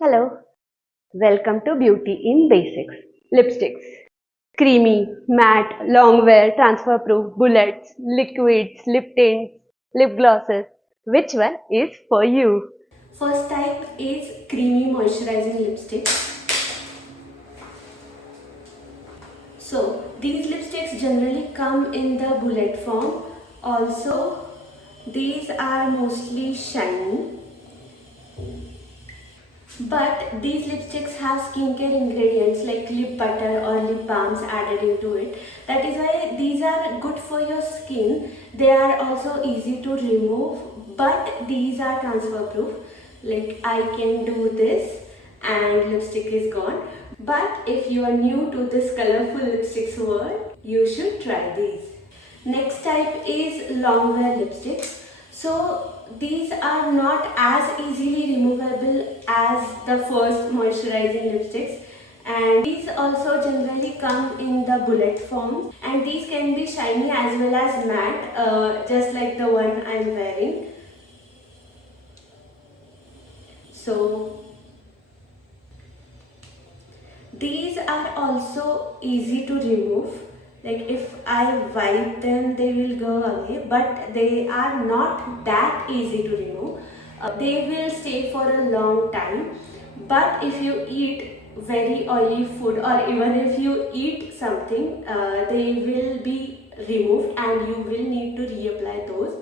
Hello, welcome to Beauty in Basics. Lipsticks. Creamy, matte, long wear, transfer proof, bullets, liquids, lip tints, lip glosses. Which one is for you? First type is creamy moisturizing lipstick. So these lipsticks generally come in the bullet form. Also, these are mostly shiny. But these lipsticks have skincare ingredients like lip butter or lip balms added into it. That is why these are good for your skin. They are also easy to remove, but these are transfer proof. Like I can do this and lipstick is gone. But if you are new to this colorful lipsticks world, you should try these. Next type is long wear lipsticks. So these are not as easily removable as the first moisturizing lipsticks, and these also generally come in the bullet form, and these can be shiny as well as matte, just like the one I'm wearing. So these are also easy to remove. Like if I wipe them, they will go away, but they are not that easy to remove. They will stay for a long time. But if you eat very oily food, or even if you eat something, they will be removed and you will need to reapply those,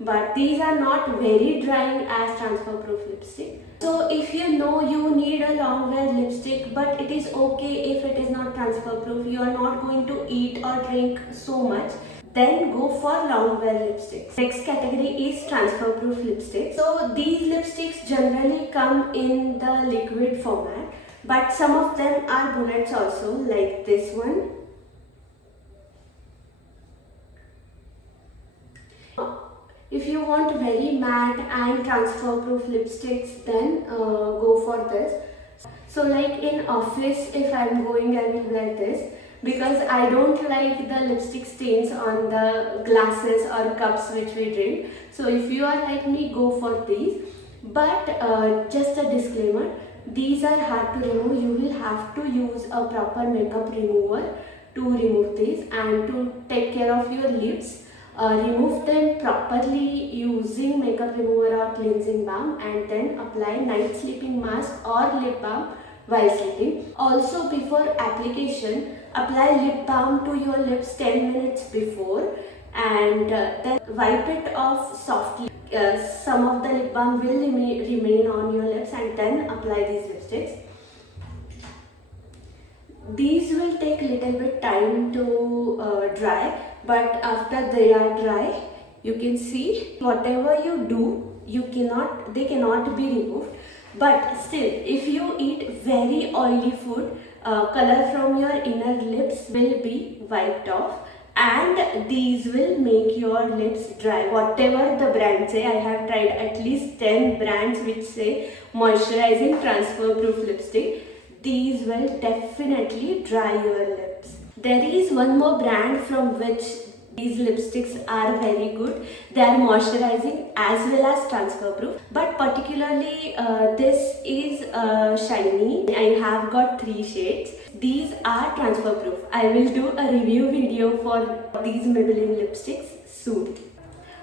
but these are not very drying as transfer proof lipstick. So if you know you need a long wear lipstick, but it is okay if it is not transfer proof, you are not going to eat or drink so much, then go for long wear lipsticks. Next category is transfer proof lipsticks. So these lipsticks generally come in the liquid format, but some of them are bullets also, like this one. If you want very matte and transfer proof lipsticks, then go for this. So like in office, if I'm going, I will wear this because I don't like the lipstick stains on the glasses or cups which we drink. So if you are like me, go for these. But just a disclaimer, these are hard to remove. You will have to use a proper makeup remover to remove these, and to take care of your lips, remove them properly using makeup remover or cleansing balm, and then apply night sleeping mask or lip balm while sleeping. Also, before application, apply lip balm to your lips 10 minutes before, and then wipe it off softly. Some of the lip balm will remain on your lips, and then apply these lipsticks. These will take little bit time to dry, but after they are dry, you can see whatever you do, they cannot be removed. But still, if you eat very oily food, color from your inner lips will be wiped off, and these will make your lips dry. Whatever the brand say, I have tried at least 10 brands which say moisturizing transfer proof lipstick. These will definitely dry your lips. There is one more brand from which these lipsticks are very good. They are moisturizing as well as transfer proof, but particularly this is shiny. I have got 3 shades. These are transfer proof. I will do a review video for these Maybelline lipsticks soon.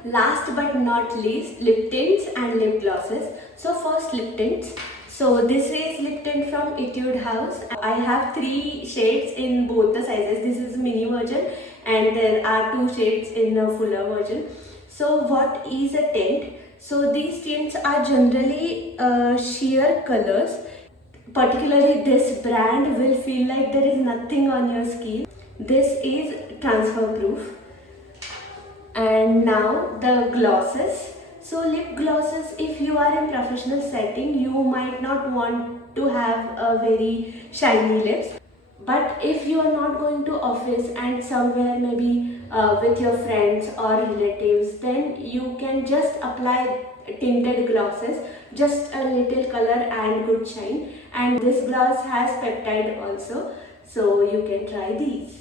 Last but not least, lip tints and lip glosses. So first, lip tints. So this is lip tint from Etude House. I have 3 shades in both the sizes. This is mini version and there are 2 shades in the fuller version. So what is a tint? So these tints are generally sheer colors. Particularly this brand will feel like there is nothing on your skin. This is transfer proof. And now the glosses. So lip glosses, if you are in professional setting, you might not want to have a very shiny lips, but if you are not going to office and somewhere maybe with your friends or relatives, then you can just apply tinted glosses, just a little color and good shine. And this gloss has peptide also, so you can try these.